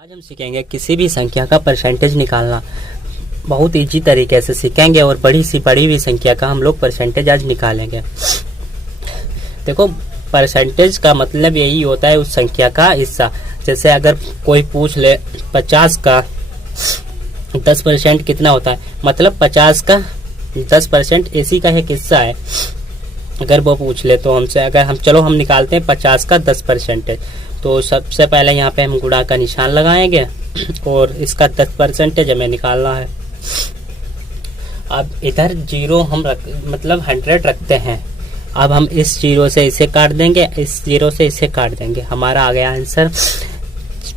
आज हम सीखेंगे किसी भी संख्या का परसेंटेज निकालना। बहुत इजी तरीके से सीखेंगे और बड़ी सी बड़ी हुई संख्या का हम लोग परसेंटेज आज निकालेंगे। देखो, परसेंटेज का मतलब यही होता है उस संख्या का हिस्सा। जैसे अगर कोई पूछ ले 50 का 10% कितना होता है, मतलब 50 का 10% इसी का एक हिस्सा है। अगर वो पूछ ले तो हमसे, अगर हम निकालते हैं 50 का 10%। तो सबसे पहले यहाँ पे हम गुणा का निशान लगाएंगे और इसका 10% हमें निकालना है। अब इधर जीरो हम मतलब 100 रखते हैं। अब हम इस जीरो से इसे काट देंगे, इस जीरो से इसे काट देंगे। हमारा आ गया आंसर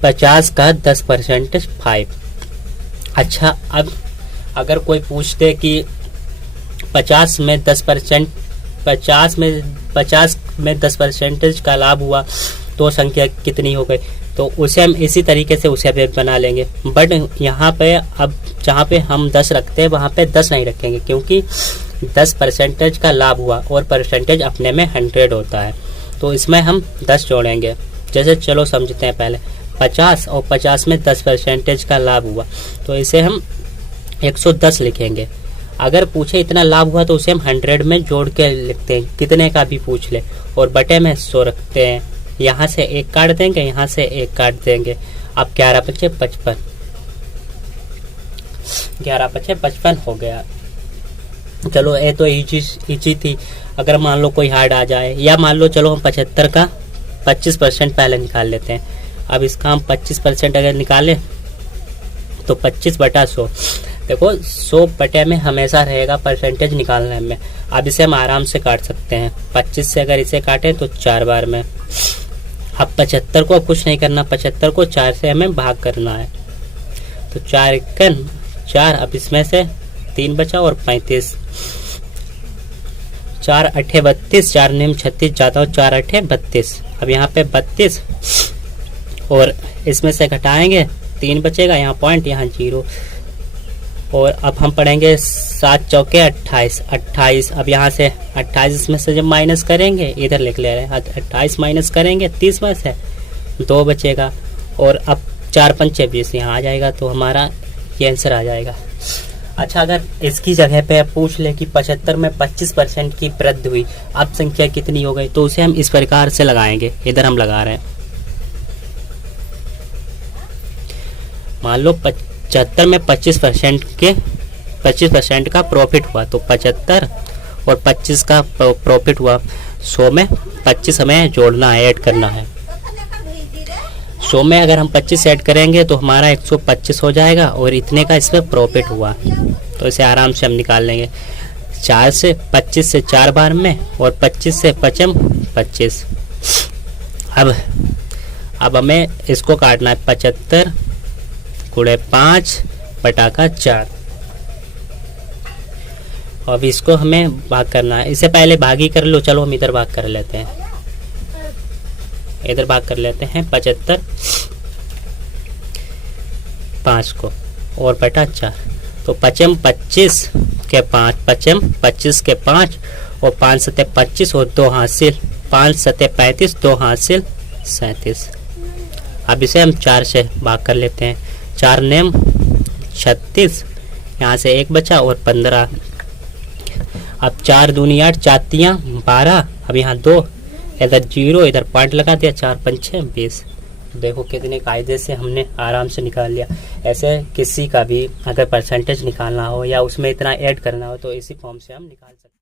50 का 10% 5। अच्छा, अब अगर कोई पूछ दे कि 50 में 10% का लाभ हुआ तो संख्या कितनी हो गई, तो उसे हम इसी तरीके से उसे भी बना लेंगे। बट यहाँ पे अब जहाँ पे हम 10 रखते हैं वहाँ पे 10 नहीं रखेंगे, क्योंकि 10% का लाभ हुआ और परसेंटेज अपने में 100 होता है, तो इसमें हम 10 जोड़ेंगे। जैसे चलो समझते हैं पहले 50 और 50 में 10% का लाभ हुआ, तो इसे हम 110 लिखेंगे। अगर पूछे इतना लाभ हुआ तो उसे हम 100 में जोड़ के लिखते हैं, कितने का भी पूछ ले, और बटे में 100 रखते हैं। यहाँ से 1 काट देंगे, यहाँ से 1 काट देंगे। अब 11 पचे 55, 11 पचे 55 हो गया। चलो ये तो इजी थी। अगर मान लो कोई हार्ड आ जाए, या मान लो चलो हम 75 का 25% पहले निकाल लेते हैं। अब इसका हम 25% अगर निकालें तो 25/100। देखो 100 बटे में हमेशा रहेगा परसेंटेज निकालने में। अब इसे हम आराम से काट सकते हैं। 25 से अगर इसे काटें तो 4 बार में। अब 75 को कुछ नहीं करना, 75 को 4 से हमें भाग करना है। तो 4 एकन 4, अब इसमें से 3 बचा और 35, 4 8 32, 4 9 36 जाता हूँ, 4 8 32। अब यहाँ पे 32 और इसमें से घटाएंगे 3 बचेगा, यहाँ पॉइंट, यहाँ 0। और अब हम पढ़ेंगे 7 चौके 28, 28। अब यहाँ से 28 में से जब माइनस करेंगे, इधर लिख ले रहे हैं, 28 माइनस करेंगे 30 में से 2 बचेगा। और अब 4 पंचे 20 यहाँ आ जाएगा, तो हमारा ये आंसर आ जाएगा। अच्छा, अगर इसकी जगह पे पूछ ले कि 75 में 25% की वृद्धि हुई, अब संख्या कितनी हो गई, तो उसे हम इस प्रकार से लगाएंगे। इधर हम लगा रहे हैं, मान लो 75 में 25% का प्रॉफिट हुआ, तो 75 और 25 का प्रॉफिट हुआ। 100 में 25 हमें जोड़ना है, ऐड करना है। 100 में अगर हम 25 ऐड करेंगे तो हमारा 125 हो जाएगा, और इतने का इसमें प्रॉफिट हुआ, तो इसे आराम से हम निकाल लेंगे। 4 से 25 से 4 बार में, और 25 से 55 25। अब हमें इसको काटना है, 75 गुणे 5 बटा का 4। अब इसको हमें भाग करना है। इससे पहले भाग ही कर लो, चलो हम इधर भाग कर लेते हैं, इधर भाग कर लेते हैं। 75 5 को और बटा 4, तो 55 25 के 5, 55 25 के 5 और 5 सते 25 और 2 हासिल, 5 सते 35, 2 हासिल 37। अब इसे हम 4 से भाग कर लेते हैं। 4 नेम 36, यहाँ से 1 बचा और 15। अब 4 दूनी 8, 4 तियाँ 12। अब यहाँ 2, इधर 0, इधर पॉइंट लगा दिया, 4 पंचे 20। देखो कितने कायदे से हमने आराम से निकाल लिया। ऐसे किसी का भी अगर परसेंटेज निकालना हो या उसमें इतना ऐड करना हो तो इसी फॉर्म से हम निकाल सकते हैं।